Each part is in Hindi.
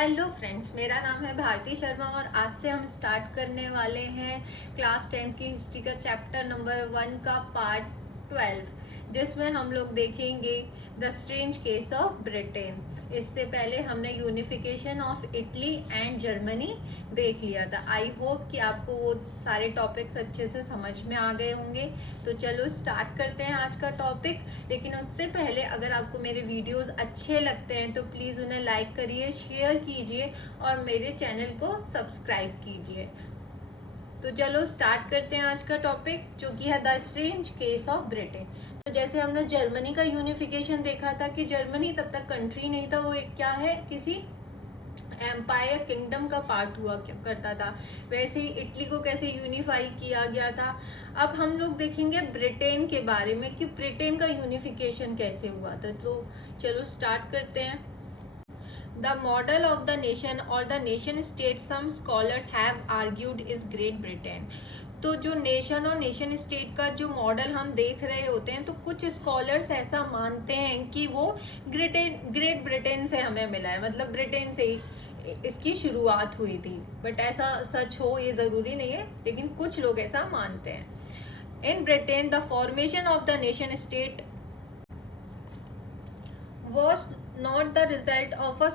हेलो फ्रेंड्स, मेरा नाम है भारती शर्मा और आज से हम स्टार्ट करने वाले हैं क्लास 10 की हिस्ट्री का चैप्टर नंबर 1 का पार्ट 12, जिसमें हम लोग देखेंगे the strange case of Britain. इससे पहले हमने unification of Italy and Germany देख लिया था। आई होप कि आपको वो सारे टॉपिक्स अच्छे से समझ में आ गए होंगे। तो चलो स्टार्ट करते हैं आज का टॉपिक। लेकिन उससे पहले अगर आपको मेरे वीडियोस अच्छे लगते हैं तो प्लीज़ उन्हें लाइक करिए, शेयर कीजिए और मेरे चैनल को सब्सक्राइब कीजिए। तो चलो स्टार्ट करते हैं आज का टॉपिक, जो कि है the strange case of Britain. तो जैसे हमने जर्मनी का यूनिफिकेशन देखा था कि जर्मनी तब तक कंट्री नहीं था, वो एक क्या है, किसी एम्पायर किंगडम का पार्ट हुआ करता था। वैसे ही इटली को कैसे यूनिफाई किया गया था। अब हम लोग देखेंगे ब्रिटेन के बारे में कि ब्रिटेन का यूनिफिकेशन कैसे हुआ था। तो चलो स्टार्ट करते हैं। The model of the nation or the nation state, some scholars have argued, is Great Britain. तो जो नेशन और नेशन स्टेट का जो मॉडल हम देख रहे होते हैं, तो कुछ स्कॉलर्स ऐसा मानते हैं कि वो ग्रेट ब्रिटेन से हमें मिला है, मतलब ब्रिटेन से ही इसकी शुरुआत हुई थी। बट ऐसा सच हो ये ज़रूरी नहीं है, लेकिन कुछ लोग ऐसा मानते हैं। In Britain the formation of the nation state was not the result of a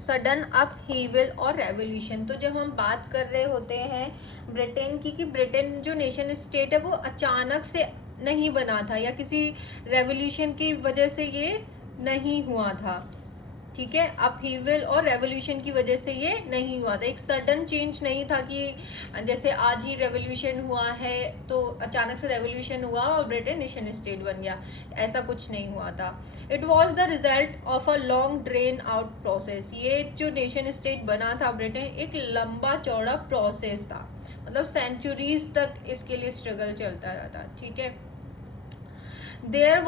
sudden upheaval और रेवोल्यूशन। तो जब हम बात कर रहे होते हैं ब्रिटेन की, कि ब्रिटेन जो नेशन स्टेट है वो अचानक से नहीं बना था या किसी रेवोल्यूशन की वजह से ये नहीं हुआ था, ठीक है। अपहीवल और रेवोल्यूशन की वजह से ये नहीं हुआ था। एक सडन चेंज नहीं था कि जैसे आज ही रेवोल्यूशन हुआ है तो अचानक से रेवोल्यूशन हुआ और ब्रिटेन नेशन स्टेट बन गया, ऐसा कुछ नहीं हुआ था। It was the result of a long drain out process. ये जो नेशन स्टेट बना था ब्रिटेन, एक लंबा चौड़ा प्रोसेस था, मतलब सेंचुरीज तक इसके लिए स्ट्रगल चलता रहा था, ठीक है। There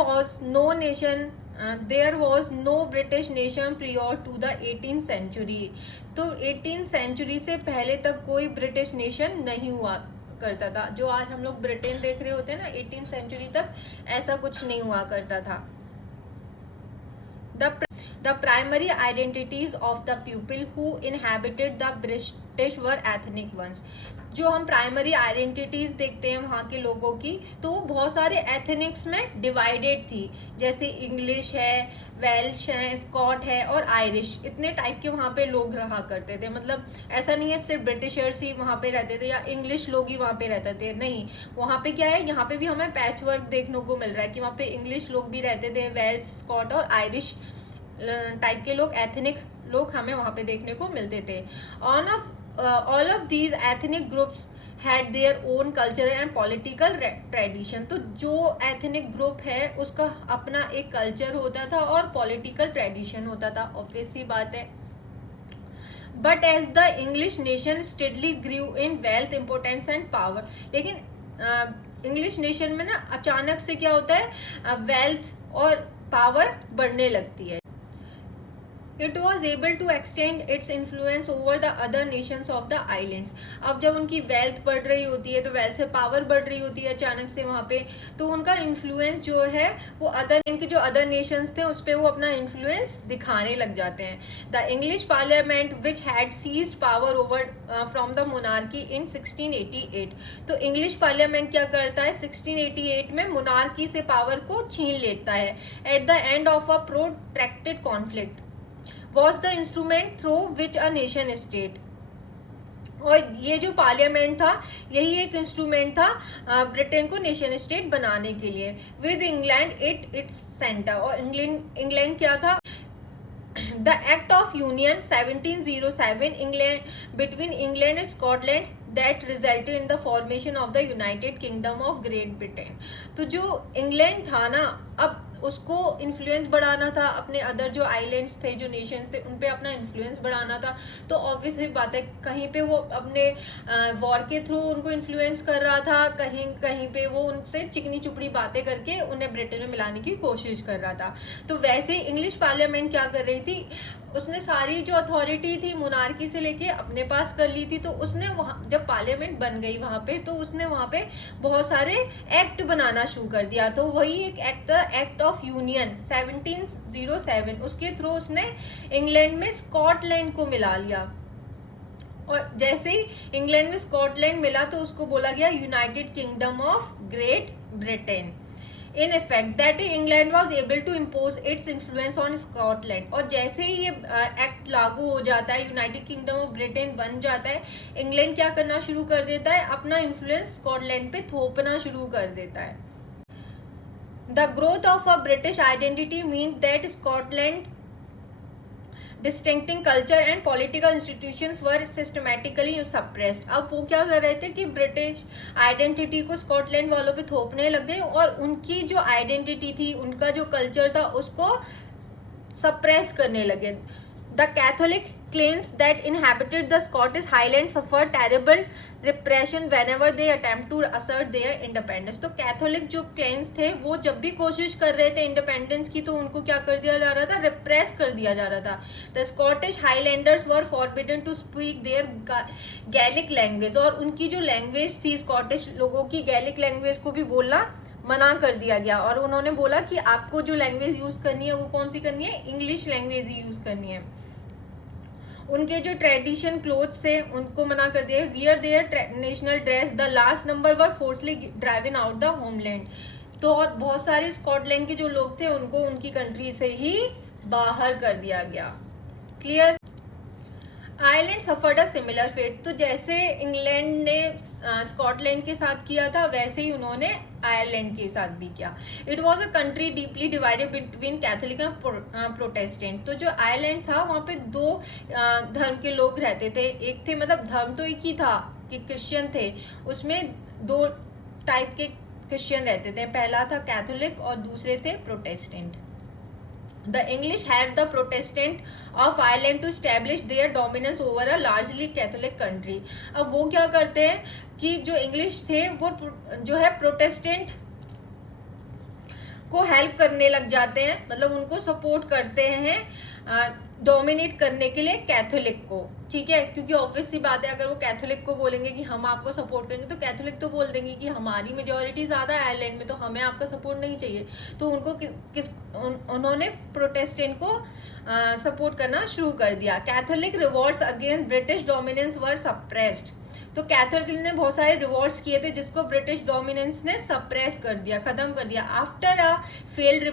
was no British nation prior to the 18th century. तो 18th सेंचुरी से पहले तक कोई ब्रिटिश नेशन नहीं हुआ करता था। जो आज हम लोग ब्रिटेन देख रहे होते हैं ना, 18th सेंचुरी तक ऐसा कुछ नहीं हुआ करता था। The primary identities of the people who inhabited the British were ethnic ones. जो हम प्राइमरी आइडेंटिटीज देखते हैं वहाँ के लोगों की, तो बहुत सारे एथनिक्स में डिवाइडेड थी। जैसे इंग्लिश है, वेल्श है, स्कॉट है और आयरिश, इतने टाइप के वहाँ पे लोग रहा करते थे। मतलब ऐसा नहीं है सिर्फ ब्रिटिशर्स ही वहाँ पे रहते थे या इंग्लिश लोग ही वहाँ पे रहते थे, नहीं। वहाँ पे क्या है, यहाँ पे भी हमें पैच वर्क देखने को मिल रहा है कि वहाँ पे इंग्लिश लोग भी रहते थे, वेल्श, स्कॉट और आयरिश टाइप के लोग, एथनिक लोग हमें वहाँ पे देखने को मिलते थे। All of these ethnic groups had their own culture and political tradition. तो जो एथनिक ग्रुप है उसका अपना एक कल्चर होता था और पॉलिटिकल ट्रेडिशन होता था, ऑब्वियस सी बात है। But as the English nation steadily grew in wealth, importance and power. लेकिन इंग्लिश नेशन में ना अचानक से क्या होता है, वेल्थ और पावर बढ़ने लगती है। It was able to extend its influence over the other nations of the islands. अब जब उनकी वेल्थ बढ़ रही होती है तो वेल्थ से पावर बढ़ रही होती है अचानक से वहाँ पे, तो उनका इन्फ्लुएंस जो है वो इनके जो अदर नेशंस थे उस पर वो अपना इन्फ्लुएंस दिखाने लग जाते हैं। The English parliament which had seized power over from the monarchy in 1688। तो इंग्लिश पार्लियामेंट क्या करता है, 1688 में मोनार्की से पावर को छीन लेता है। At the end of a protracted conflict was the instrument through which a nation state। और ये जो पार्लियामेंट था यही एक इंस्ट्रूमेंट था ब्रिटेन को नेशन स्टेट बनाने के लिए। With England its centre. और इंग्लैंड क्या था, the act of union 1707 England between England and Scotland that resulted in the formation of the United Kingdom of Great Britain. तो जो इंग्लैंड था ना, अब उसको इन्फ्लुएंस बढ़ाना था, अपने अदर जो आइलैंड्स थे, जो नेशंस थे, उन पे अपना इन्फ्लुएंस बढ़ाना था। तो ऑब्वियसली बात है, कहीं पे वो अपने वॉर के थ्रू उनको इन्फ्लुएंस कर रहा था, कहीं कहीं पे वो उनसे चिकनी चुपड़ी बातें करके उन्हें ब्रिटेन में मिलाने की कोशिश कर रहा था। तो वैसे इंग्लिश पार्लियामेंट क्या कर रही थी, उसने सारी जो अथॉरिटी थी मोनार्की से लेके अपने पास कर ली थी। तो उसने वहाँ जब जब पार्लियामेंट बन गई वहाँ पे, तो उसने वहाँ पे बहुत सारे एक्ट बनाना शुरू कर दिया। तो वही एक एक्ट, एक्ट ऑफ यूनियन 1707, उसके थ्रू उसने इंग्लैंड में स्कॉटलैंड को मिला लिया। और जैसे ही इंग्लैंड में स्कॉटलैंड मिला तो उसको बोला गया United Kingdom of Great Britain. In effect that England was able to impose its influence on Scotland. और जैसे ही ये एक्ट लागू हो जाता है, यूनाइटेड किंगडम ऑफ ब्रिटेन बन जाता है, इंग्लैंड क्या करना शुरू कर देता है, अपना इन्फ्लुएंस स्कॉटलैंड पे थोपना शुरू कर देता है। The growth of a British identity mean that Scotland distinctive culture and political institutions were systematically suppressed. अब वो क्या कर रहे थे कि ब्रिटिश आइडेंटिटी को स्कॉटलैंड वालों पे थोपने लग गए और उनकी जो आइडेंटिटी थी, उनका जो कल्चर था, उसको सप्रेस करने लगे। The Catholic claims that inhabited the Scottish Highlands suffered terrible repression whenever they attempt to assert their independence। तो कैथोलिक जो क्लेम्स थे, वो जब भी कोशिश कर रहे थे इंडिपेंडेंस की, तो उनको क्या कर दिया जा रहा था, रिप्रेस कर दिया जा रहा था। The Scottish Highlanders were forbidden to speak their Gaelic language. और उनकी जो लैंग्वेज थी, स्कॉटिश लोगों की गैलिक लैंग्वेज को भी बोलना मना कर दिया गया। और उन्होंने बोला कि आपको जो लैंग्वेज यूज करनी है वो कौन सी करनी है, इंग्लिश लैंग्वेज ही यूज करनी है। उनके जो ट्रेडिशन क्लोथ्स थे उनको मना कर दिया, wear their national dress, the last number were forcibly driven out the homeland. तो और बहुत सारे स्कॉटलैंड के जो लोग थे उनको उनकी कंट्री से ही बाहर कर दिया गया। Clear. Ireland suffered a similar fate. तो जैसे इंग्लैंड ने स्कॉटलैंड के साथ किया था, वैसे ही उन्होंने आयरलैंड के साथ भी किया। It was a country deeply divided between Catholic and Protestant. तो जो आयरलैंड था, वहाँ पे दो धर्म के लोग रहते थे। एक थे, मतलब धर्म तो एक ही था कि क्रिश्चियन थे, उसमें दो टाइप के क्रिश्चियन रहते थे। पहला था कैथोलिक और दूसरे थे Protestant. The English helped the Protestant of Ireland to establish their dominance over a largely Catholic country। अब वो क्या करते हैं कि जो इंग्लिश थे वो जो है प्रोटेस्टेंट को हेल्प करने लग जाते हैं, मतलब उनको सपोर्ट करते हैं डोमिनेट करने के लिए कैथोलिक को। ठीक है, क्योंकि ऑब्वियस सी बात है, अगर वो कैथोलिक को बोलेंगे कि हम आपको सपोर्ट करेंगे, तो कैथोलिक तो बोल देंगे कि हमारी मेजोरिटी ज़्यादा है आयरलैंड में, तो हमें आपका सपोर्ट नहीं चाहिए। तो उनको उन्होंने प्रोटेस्टेंट को सपोर्ट करना शुरू कर दिया। Catholic revolts against British dominance were suppressed. तो कैथोलिक ने बहुत सारे रिवॉल्ट्स किए थे जिसको ब्रिटिश डोमिनेंस ने सप्रेस कर दिया, खत्म कर दिया। After a failed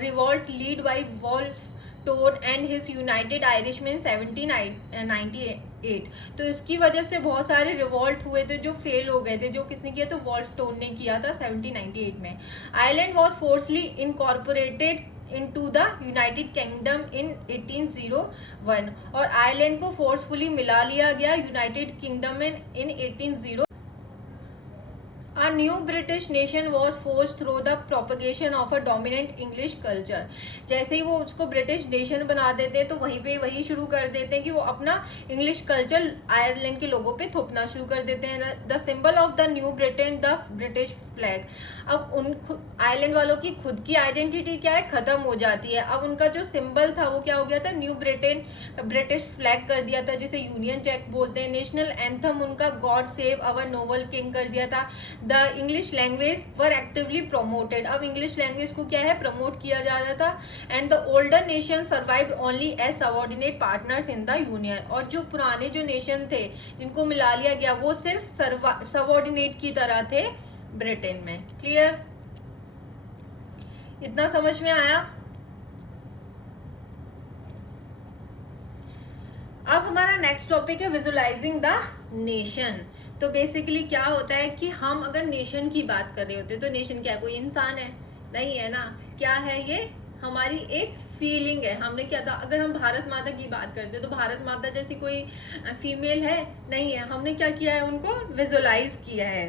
revolt led by Wolfe Tone and his United Irishmen 1798। तो इसकी वजह से बहुत सारे रिवॉल्ट हुए थे जो फेल हो गए थे। जो किसने किया, तो वॉल्फ टोन ने किया था 1798 में। Ireland was forcibly incorporated into the United Kingdom in 1801। और आयरलैंड को फोर्सफुली मिला लिया गया United Kingdom in 1801। A new British nation was forced through the propagation of a dominant English culture। जैसे ही वो उसको ब्रिटिश नेशन बना देते हैं, तो वहीं पे वही शुरू कर देते हैं कि वो अपना इंग्लिश कल्चर आयरलैंड के लोगों पे थोपना शुरू कर देते हैं। The symbol of the new Britain, the British flag. अब उन आयरलैंड वालों की खुद की आइडेंटिटी क्या है, खत्म हो जाती है। अब उनका जो सिंबल था वो क्या हो गया था, न्यू ब्रिटेन, ब्रिटिश फ्लैग कर दिया था, जिसे यूनियन जैक बोलते हैं। नेशनल एंथम उनका God save our noble king कर दिया था। The English language were actively promoted. अब इंग्लिश लैंग्वेज को क्या है, प्रमोट किया जा रहा था। And the older nation survived only as subordinate partners in the union. और जो पुराने जो नेशन थे जिनको मिला लिया गया, वो सिर्फ सबऑर्डिनेट की तरह थे ब्रिटेन में। क्लियर, इतना समझ में आया। अब हमारा नेक्स्ट टॉपिक है विजुअलाइजिंग द नेशन। तो बेसिकली क्या होता है कि हम अगर नेशन की बात कर रहे होते हैं, तो नेशन क्या, कोई इंसान है? नहीं है ना। क्या है ये, हमारी एक फीलिंग है। हमने क्या था, अगर हम भारत माता की बात करते हैं, तो भारत माता जैसी कोई फीमेल है? नहीं है। हमने क्या किया है, उनको विजुअलाइज किया है।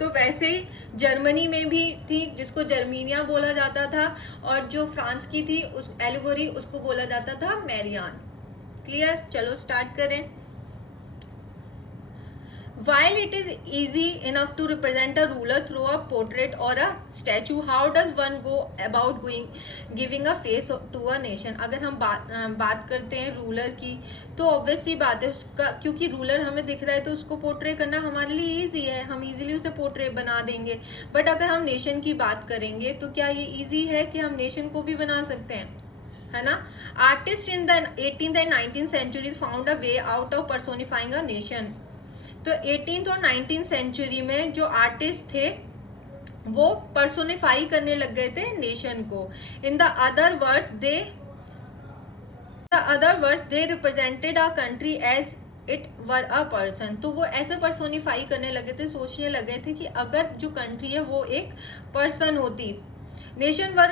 तो वैसे ही जर्मनी में भी थी, जिसको जर्मीनिया बोला जाता था, और जो फ्रांस की थी उस एलिगोरी, उसको बोला जाता था मैरियान। क्लियर, चलो स्टार्ट करें। While it is easy enough to represent a ruler through a portrait or a statue, how does one go about giving a face to a nation? अगर हम बात करते हैं रूलर की, तो ऑब्वियसली बात है उसका, क्योंकि रूलर हमें दिख रहा है तो उसको पोर्ट्रे करना हमारे लिए ईजी है, हम इजीली उसे पोर्ट्रे बना देंगे. बट अगर हम नेशन की बात करेंगे तो क्या ये ईजी है कि हम नेशन को भी बना सकते हैं, है ना? Artist in the 18th and 19th centuries found a way out of personifying a nation. तो 18th और 19th सेंचुरी में जो आर्टिस्ट थे वो पर्सोनिफाई करने लग गए थे नेशन को. In the other words they represented a country as it were a person. तो वो ऐसे पर्सोनिफाई करने लगे थे, सोचने लगे थे कि अगर जो कंट्री है वो एक पर्सन होती. Nation were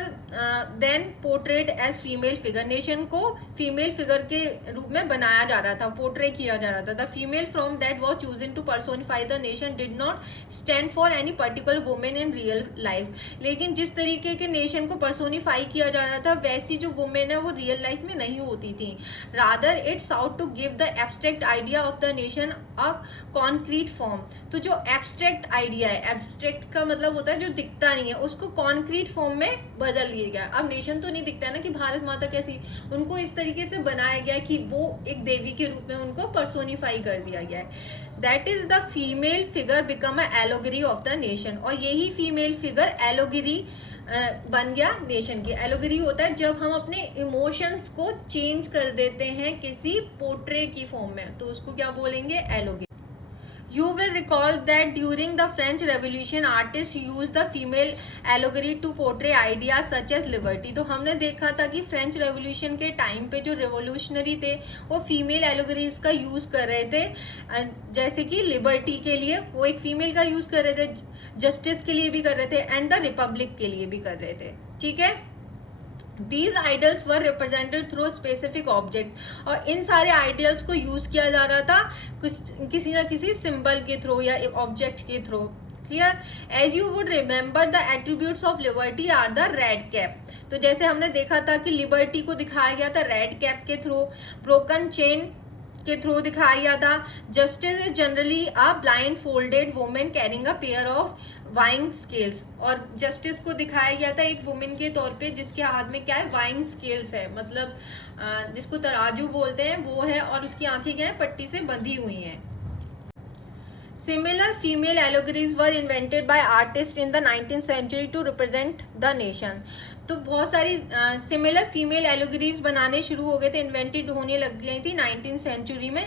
then portrayed as female figure. Nation को फीमेल फिगर के रूप में बनाया जा रहा था, पोर्ट्रे किया जा रहा था. The female from that was chosen to personify the nation did not stand for any particular women in real life. लेकिन जिस तरीके के नेशन को पर्सोनिफाई किया जा रहा था वैसी जो वुमेन है वो रियल लाइफ में नहीं होती थी. Rather it sought to give the abstract idea of the nation a concrete form. तो जो एब्स्ट्रैक्ट आइडिया है, एब्स्ट्रैक्ट का मतलब होता है जो दिखता नहीं है, उसको कॉन्क्रीट फॉर्म में बदल दिया गया. अब नेशन तो नहीं दिखता है ना कि भारत माता कैसी, उनको इस तरीके से बनाया गया कि वो एक देवी के रूप में उनको पर्सोनिफाई कर दिया गया है. That is the female figure become a allegory of the nation. और यही फीमेल फिगर एलोगरी बन गया नेशन की. एलोगरी होता है जब हम अपने इमोशंस को चेंज कर देते हैं किसी पोर्ट्रे की फॉर्म में, तो उसको क्या बोलेंगे? एलोगरी. You will recall that during the French Revolution, artists used the female allegory to portray ideas such as liberty. तो हमने देखा था कि फ्रेंच रेवोल्यूशन के टाइम पे जो रेवोल्यूशनरी थे वो फीमेल एलोगरीज का यूज़ कर रहे थे, जैसे कि लिबर्टी के लिए वो एक फीमेल का यूज़ कर रहे थे, जस्टिस के लिए भी कर रहे थे, एंड द रिपब्लिक के लिए भी कर रहे थे. ठीक है. These ideals were represented through specific objects. और इन सारे आइडियल्स को यूज किया जा रहा था किसी ना किसी सिंबल के थ्रू या ऑब्जेक्ट के through. Clear? As you would remember the attributes of liberty are the red cap. तो जैसे हमने देखा था कि लिबर्टी को दिखाया गया था रेड कैप के थ्रू, ब्रोकन चेन के थ्रू दिखाया गया था. Justice is generally a blind folded women carrying a pair of vying scales. और जस्टिस को दिखाया गया था एक वुमेन के तौर पे जिसके हाथ में क्या है? वाइंग स्केल्स है, मतलब जिसको तराजू बोलते हैं वो है, और उसकी आंखें क्या है? पट्टी से बंधी हुई हैं. Similar female allegories were invented by artists in the 19th century to represent the nation. तो बहुत सारी सिमिलर फीमेल एलोगरीज बनाने शुरू हो गए थे, इन्वेंटेड होने लग गई थी 19th सेंचुरी में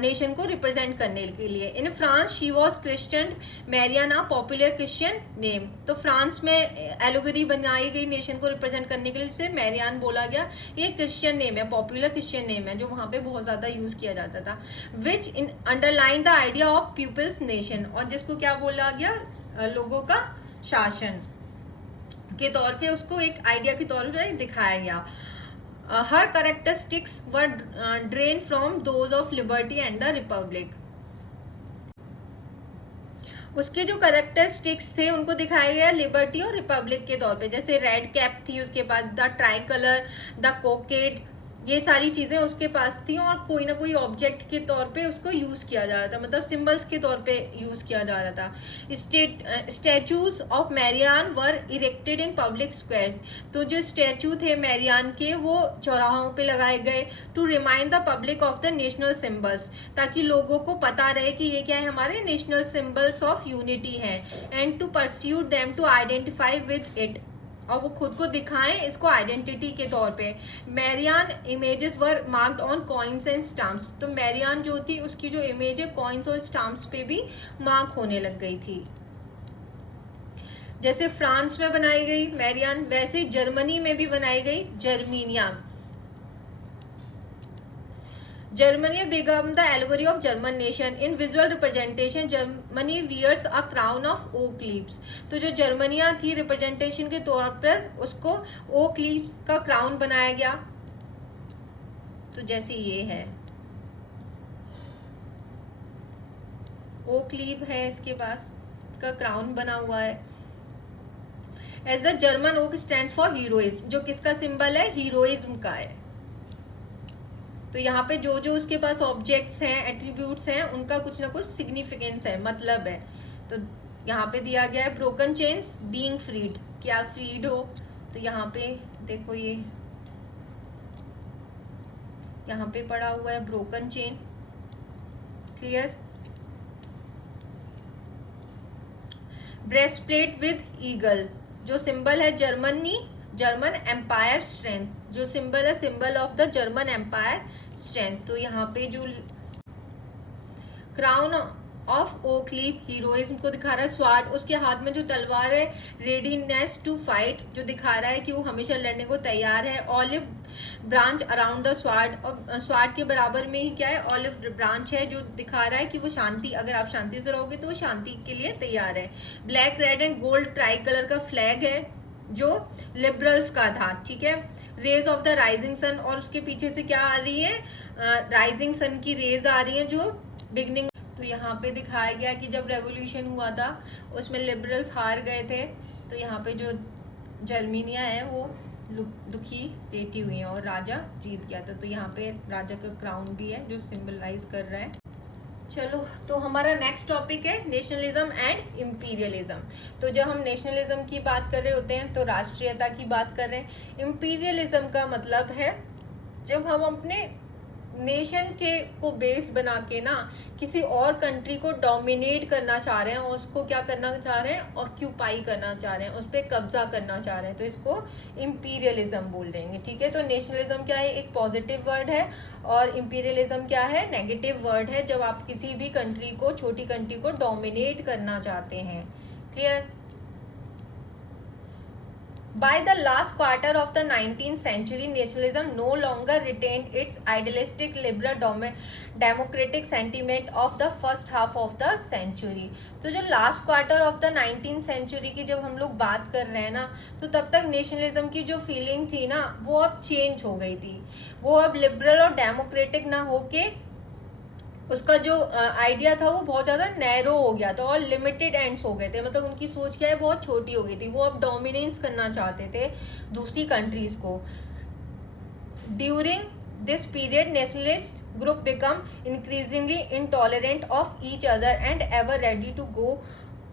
नेशन को रिप्रेजेंट करने के लिए. In France she was Christian Marianne, a popular Christian name. तो फ्रांस में एलोगरी बनाई गई नेशन को रिप्रेजेंट करने के लिए, जिसे मैरियान बोला गया. ये क्रिश्चियन नेम है, पॉपुलर क्रिश्चियन नेम है जो वहाँ पे बहुत ज़्यादा यूज़ किया जाता था. Which in underline the idea of people's nation. और जिसको क्या बोला गया? लोगों का शासन के तौर पे, उसको एक आइडिया के तौर पे दिखाया गया. Her characteristics were drain from those of liberty and the republic. उसके जो कैरेक्टरिस्टिक्स थे उनको दिखाया गया लिबर्टी और रिपब्लिक के तौर पे. जैसे रेड कैप थी, उसके बाद द ट्राई कलर, द कोकेड, ये सारी चीज़ें उसके पास थी, और कोई ना कोई ऑब्जेक्ट के तौर पे उसको यूज़ किया जा रहा था, मतलब सिंबल्स के तौर पे यूज़ किया जा रहा था. Statues of Marianne were erected in public squares. तो जो स्टैचू थे मैरियान के वो चौराहों पे लगाए गए, to remind the public of the national symbols, ताकि लोगों को पता रहे कि ये क्या है? हमारे नेशनल सिंबल्स ऑफ यूनिटी हैं. And to pursue them to identify with it, और वो खुद को दिखाएं इसको आइडेंटिटी के तौर पे. Marianne images were marked on coins and stamps. तो मैरियान जो थी उसकी जो इमेज है कॉइन्स और स्टाम्प्स पे भी मार्क होने लग गई थी. जैसे फ्रांस में बनाई गई मैरियान, वैसे जर्मनी में भी बनाई गई जर्मीनिया. Germany became the allegory of German nation. In visual representation, Germany wears a crown of oak leaves. तो जो जर्मनिया थी रिप्रेजेंटेशन के तौर पर उसको ओक लीव्स का क्राउन बनाया गया. तो जैसे ये है, ओक लीव है इसके पास का क्राउन बना हुआ है. As the German oak stand for heroism, जो किसका सिंबल है? हीरोइज्म का है. तो यहाँ पे जो जो उसके पास ऑब्जेक्ट्स हैं, एट्रीब्यूट्स हैं, उनका कुछ ना कुछ सिग्निफिकेंस है, मतलब है। तो यहाँ पे दिया गया है ब्रोकन चेन्स बीइंग फ्रीड, कि आप फ्रीड हो। तो यहाँ पे देखो, ये यहाँ पे पड़ा हुआ है broken chain, clear. Breastplate with eagle, जो सिंबल है जर्मन एम्पायर स्ट्रेंथ, जो सिंबल है symbol of the German empire strength. तो यहाँ पे जो crown of oak leaf, heroism को दिखा रहा है। स्वार्ड, उसके हाथ में जो तलवार है, रेडीनेस टू फाइट, जो दिखा रहा है कि वो हमेशा लड़ने को तैयार है। Olive branch around the sword, और स्वार्ड के बराबर में ही क्या है, ऑलिव ब्रांच है, जो दिखा रहा है कि वो शांति, अगर आप शांति से रहोगे तो वो शांति के लिए तैयार है। Black red and gold tricolour का फ्लैग है, जो लिबरल्स का था, ठीक है। Rays of the rising sun, और उसके पीछे से क्या आ रही है, राइजिंग सन की रेज आ रही है, जो बिगनिंग। तो यहाँ पे दिखाया गया कि जब रेवोल्यूशन हुआ था उसमें लिबरल्स हार गए थे, तो यहाँ पे जो जर्मनिया है वो दुखी लेटी हुई है और राजा जीत गया था। तो यहाँ पे राजा का क्राउन भी है, जो सिंबलाइज कर रहा है। चलो, तो हमारा नेक्स्ट टॉपिक है नेशनलिज्म एंड इम्पीरियलिज्म। तो जब हम नेशनलिज्म की बात कर रहे होते हैं तो राष्ट्रीयता की बात कर रहे हैं। इम्पीरियलिज्म का मतलब है जब हम अपने नेशन के को बेस बना के ना किसी और कंट्री को डोमिनेट करना चाह रहे हैं, और उसको क्या करना चाह रहे हैं, ऑक्यूपाई करना चाह रहे हैं, उस पर कब्जा करना चाह रहे हैं, तो इसको इम्पीरियलिज्म बोल देंगे, ठीक है। तो नेशनलिज्म क्या है, एक पॉजिटिव वर्ड है, और इम्पीरियलिज्म क्या है, नेगेटिव वर्ड है, जब आप किसी भी कंट्री को, छोटी कंट्री को डोमिनेट करना चाहते हैं, clear. By the last quarter of the 19th century, nationalism no longer retained its idealistic liberal democratic sentiment of the first half of the century. तो जो last quarter of the 19th century की जब हम लोग बात कर रहे हैं ना, तो तब तक नेशनलिज्म की जो फीलिंग थी ना, वो अब चेंज हो गई थी। वो अब लिबरल और डेमोक्रेटिक ना होके उसका जो आइडिया था वो बहुत ज़्यादा नैरो हो गया था और लिमिटेड एंड्स हो गए थे। मतलब उनकी सोच क्या है, बहुत छोटी हो गई थी। वो अब डोमिनेंस करना चाहते थे दूसरी कंट्रीज को। During this period nationalist group become increasingly intolerant of each other and ever ready to go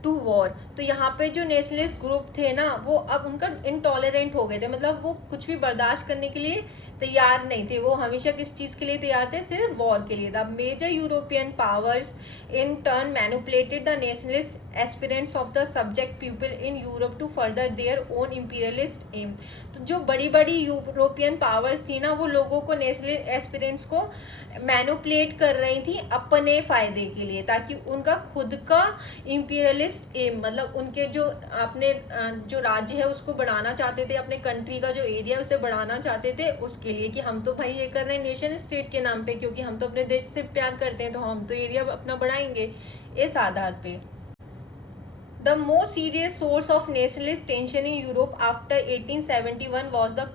to war. तो यहाँ पे जो नेशनलिस्ट ग्रुप थे ना, वो अब उनका इनटॉलरेंट हो गए थे, मतलब वो कुछ भी बर्दाश्त करने के लिए तैयार नहीं थे। वो हमेशा किस चीज़ के लिए तैयार थे, सिर्फ वॉर के लिए। The major European powers in turn manipulated the nationalist aspirants of the subject people in Europe to further their own imperialist aim. तो जो बड़ी बड़ी यूरोपियन पावर्स थी ना, वो लोगों को नेशनलिस्ट एस्पिरेंट्स को मैनिपुलेट कर रही थी अपने फ़ायदे के लिए, ताकि उनका खुद का इम्पीरियलिस्ट एम, मतलब उनके जो अपने जो राज्य है उसको बढ़ाना चाहते थे, अपने कंट्री का जो एरिया है उसे बढ़ाना चाहते थे, उसके लिए कि हम तो भाई ये कर रहे हैं नेशन स्टेट के नाम पे, क्योंकि हम तो अपने देश से प्यार करते हैं, तो हम तो एरिया अपना बढ़ाएंगे इस आधार पे। The most serious source of nationalist tension in Europe after 1871 was the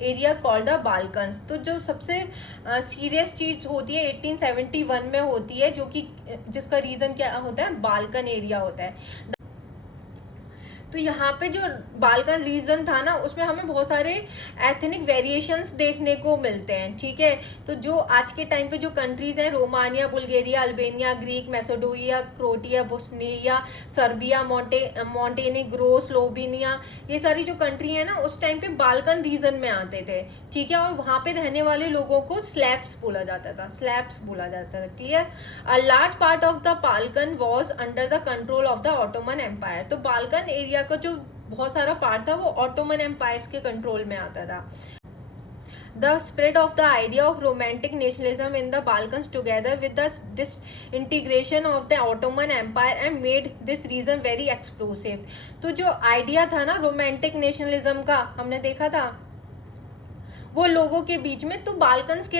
area called the Balkans। तो जो सबसे सीरियस चीज होती है 1871 में होती है, जो कि जिसका रीजन क्या होता है, बाल्कन एरिया होता है। तो यहाँ पे जो बाल्कन रीजन था ना, उसमें हमें बहुत सारे एथनिक वेरिएशंस देखने को मिलते हैं, ठीक है। तो जो आज के टाइम पे जो कंट्रीज हैं, Romania, Bulgaria, Albania, Greek, Macedonia, Croatia, Bosnia, Serbia, Montenegro, Slovenia, ये सारी जो कंट्री है ना, उस टाइम पे बाल्कन रीजन में आते थे, ठीक है। और वहाँ पे रहने वाले लोगों को स्लैब्स बोला जाता था, clear. A large part of the Balkan was under the control of the Ottoman empire. तो बाल्कन एरिया का जो बहुत सारा पार्ट था वो ऑटोमन एम्पायर्स के कंट्रोल में आता था। The spread of the idea of romantic nationalism in the Balkans together with the disintegration of the Ottoman Empire and made this region very explosive। तो जो आइडिया था ना रोमांटिक नेशनलिज्म का, हमने देखा था वो लोगों के बीच में, तो बाल्कन्स के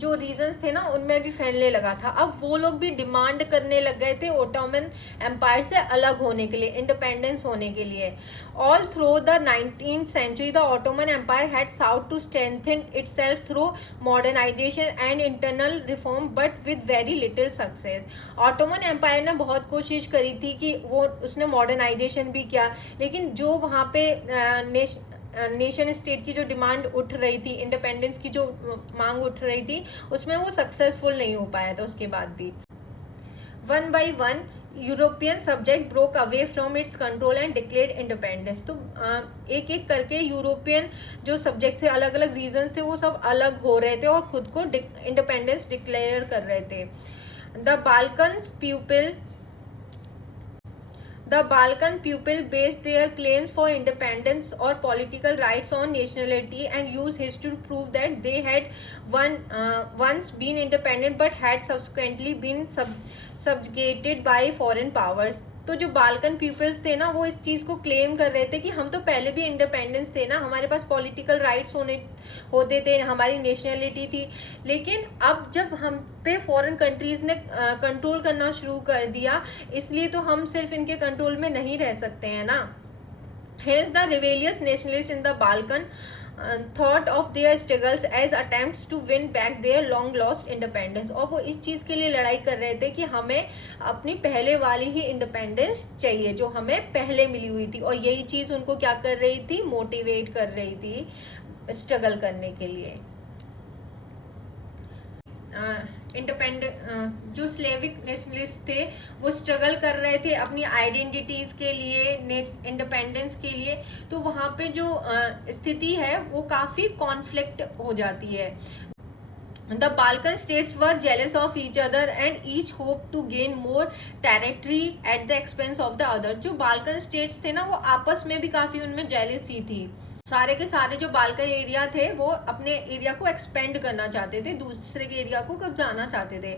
जो रीजन्स थे ना उनमें भी फैलने लगा था। अब वो लोग भी डिमांड करने लग गए थे ओटोमन एम्पायर से अलग होने के लिए, इंडिपेंडेंस होने के लिए। All through the 19th century the Ottoman empire had sought to strengthen itself through modernisation and internal reform, but with very little success. Ottoman empire ने बहुत कोशिश करी थी कि उसने मॉडर्नाइजेशन भी किया, लेकिन जो वहाँ पे नेशन स्टेट की जो डिमांड उठ रही थी, इंडिपेंडेंस की जो मांग उठ रही थी, उसमें वो सक्सेसफुल नहीं हो पाया था उसके बाद भी। One by one European subject broke away from its control and declared independence. तो एक एक करके यूरोपियन जो सब्जेक्ट से अलग अलग रीजन्स थे वो सब अलग हो रहे थे और खुद को इंडिपेंडेंस डिक्लेयर कर रहे थे। The Balkan people based their claims for independence or political rights on nationality and used history to prove that they had once been independent but had subsequently been subjugated by foreign powers। तो जो बाल्कन पीपल्स थे ना, वो इस चीज़ को क्लेम कर रहे थे कि हम तो पहले भी इंडिपेंडेंस थे ना, हमारे पास पॉलिटिकल राइट्स होते थे, हमारी नेशनलिटी थी, लेकिन अब जब हम पे फॉरेन कंट्रीज़ ने कंट्रोल करना शुरू कर दिया, इसलिए तो हम सिर्फ इनके कंट्रोल में नहीं रह सकते हैं ना। Hence the rebellious nationalists in the Balkan thought of their struggles as attempts to win back their long lost independence। और वो इस चीज़ के लिए लड़ाई कर रहे थे कि हमें अपनी पहले वाली ही इंडिपेंडेंस चाहिए जो हमें पहले मिली हुई थी, और यही चीज़ उनको क्या कर रही थी, मोटिवेट कर रही थी स्ट्रगल करने के लिए। जो स्लेविक नेशनलिस्ट थे वो स्ट्रगल कर रहे थे अपनी आइडेंटिटीज के लिए, इंडिपेंडेंस के लिए। तो वहाँ पे जो स्थिति है वो काफ़ी कॉन्फ्लिक्ट हो जाती है। The Balkan states were jealous of each other and each hoped to gain more territory at the expense of the other। जो बाल्कन स्टेट्स थे ना वो आपस में भी काफ़ी उनमें जेलसी थी। सारे के सारे जो बाल्कन एरिया थे वो अपने एरिया को एक्सपेंड करना चाहते थे, दूसरे के एरिया को कब्जाना चाहते थे।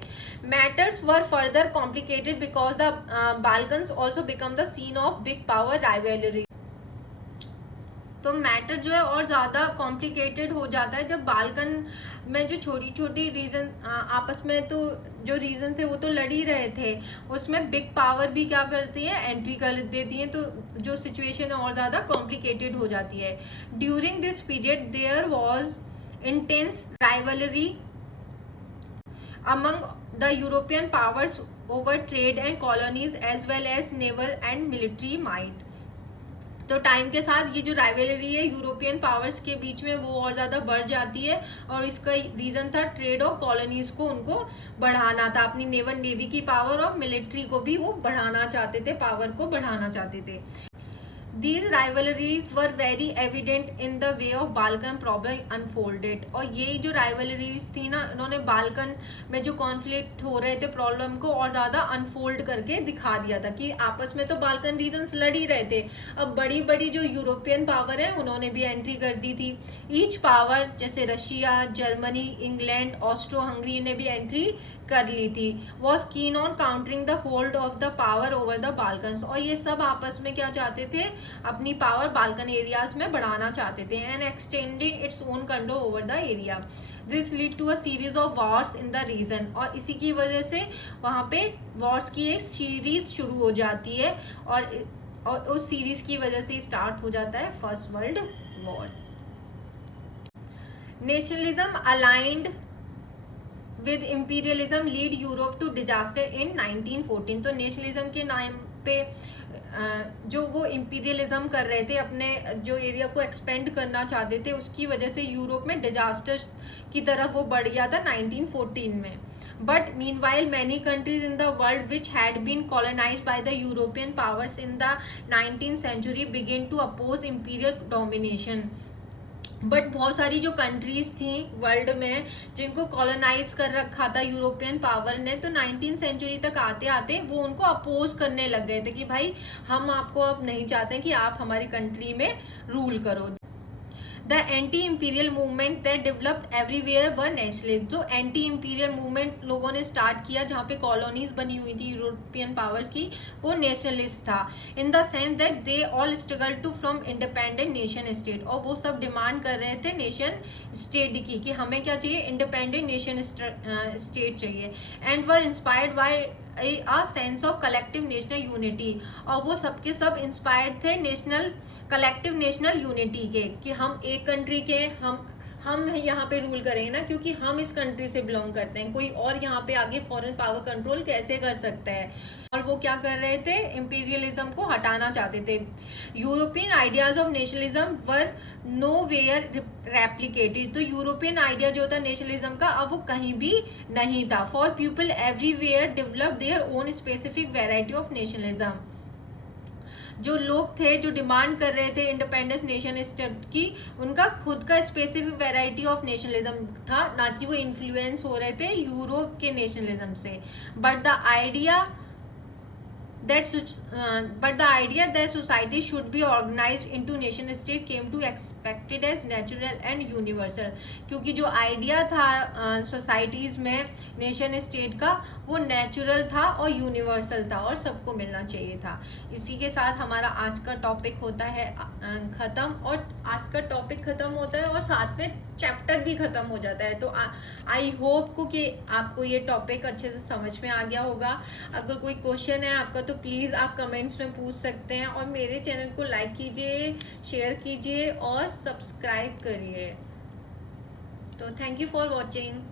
Matters were further complicated because the Balkans also become the scene of big power rivalry. तो मैटर जो है और ज़्यादा कॉम्प्लिकेटेड हो जाता है जब बाल्कन में जो छोटी छोटी रीजन आपस में, तो जो रीजन थे वो तो लड़ ही रहे थे, उसमें बिग पावर भी क्या करती है, एंट्री कर देती है, तो जो सिचुएशन है और ज़्यादा कॉम्प्लिकेटेड हो जाती है। During this period there was intense rivalry among the European powers over trade and colonies as well as naval and military might। तो टाइम के साथ ये जो राइवलरी है यूरोपियन पावर्स के बीच में वो और ज़्यादा बढ़ जाती है, और इसका रीज़न था ट्रेड और कॉलोनीज को उनको बढ़ाना था, अपनी नेवी की पावर और मिलिट्री को भी वो बढ़ाना चाहते थे, पावर को बढ़ाना चाहते थे। These rivalries were very evident in the way of Balkan problem unfolded। और ये जो rivalries थी ना, इन्होंने बाल्कन में जो कॉन्फ्लिक्ट हो रहे थे प्रॉब्लम को और ज़्यादा अनफोल्ड करके दिखा दिया था कि आपस में तो बाल्कन रीजन्स लड़ ही रहे थे, अब बड़ी बड़ी जो यूरोपियन पावर है उन्होंने भी एंट्री कर दी थी। ईच पावर जैसे Russia, Germany, England, Austro Hungary ने भी एंट्री कर ली थी। Was keen on countering the hold of the power over the Balkans. और ये सब आपस में क्या चाहते थे, अपनी पावर बाल्कन एरियाज में बढ़ाना चाहते थे, and extending its own control over the area. This lead to a series of wars in the region. और इसी की वजह से वहाँ पे वॉर्स की एक सीरीज शुरू हो जाती है, और उस सीरीज की वजह से स्टार्ट हो जाता है first world war. Nationalism aligned with imperialism lead Europe to disaster in 1914। तो नेशनलिज्म के नाम पे जो वो इम्पीरियलिज्म कर रहे थे, अपने जो एरिया को एक्सपेंड करना चाहते थे, उसकी वजह से यूरोप में डिजास्टर की तरफ वो बढ़ गया था 1914 में। But meanwhile many countries in the world which had been colonised by the European powers in the 19th century begin to oppose imperial domination. But बहुत सारी जो कंट्रीज थी वर्ल्ड में जिनको कॉलोनाइज कर रखा था यूरोपियन पावर ने, तो 19th सेंचुरी तक आते आते वो उनको अपोज करने लग गए थे कि भाई हम आपको अब नहीं चाहते कि आप हमारी कंट्री में रूल करो। The anti imperial movement that developed everywhere were nationalist. जो एंटी इम्पीरियल मूवमेंट लोगों ने स्टार्ट किया जहाँ पे कॉलोनीज बनी हुई थी यूरोपियन पावर्स की, वो नेशनलिस्ट था, in the sense that they all struggle to from independent nation state. और वो सब डिमांड कर रहे थे नेशन स्टेट की कि हमें क्या चाहिए, इंडिपेंडेंट नेशन स्टेट चाहिए, and were inspired by a sense of collective national unity। और वो सबके सब इंस्पायर्ड थे कलेक्टिव नेशनल यूनिटी के, कि हम एक कंट्री के, हम यहाँ पे रूल करेंगे ना, क्योंकि हम इस कंट्री से बिलोंग करते हैं, कोई और यहाँ पे आगे फॉरेन पावर कंट्रोल कैसे कर सकता है। और वो क्या कर रहे थे, इंपीरियलिज्म को हटाना चाहते थे। European ideas of nationalism were nowhere replicated. तो यूरोपियन आइडिया जो था नेशनलिज्म का, अब वो कहीं भी नहीं था। For people everywhere develop their own specific variety of nationalism. जो लोग थे जो डिमांड कर रहे थे इंडिपेंडेंस नेशन स्टेट की, उनका खुद का स्पेसिफिक वैरायटी ऑफ नेशनलिज्म था, ना कि वो इन्फ्लुएंस हो रहे थे यूरोप के नेशनलिज्म से। But the idea that society should be organized into nation state came to expected as natural and universal। क्योंकि जो आइडिया था सोसाइटीज में नेशन स्टेट का, वो नेचुरल था और यूनिवर्सल था और सबको मिलना चाहिए था। इसी के साथ हमारा आज का टॉपिक होता है ख़त्म, और आज का टॉपिक ख़त्म होता है और साथ में चैप्टर भी ख़त्म हो जाता है। तो आई होप को कि आपको ये टॉपिक अच्छे से समझ में आ गया होगा। अगर कोई क्वेश्चन है आपका तो प्लीज़ आप कमेंट्स में पूछ सकते हैं, और मेरे चैनल को लाइक कीजिए, शेयर कीजिए और सब्सक्राइब करिए। तो थैंक यू फॉर वॉचिंग।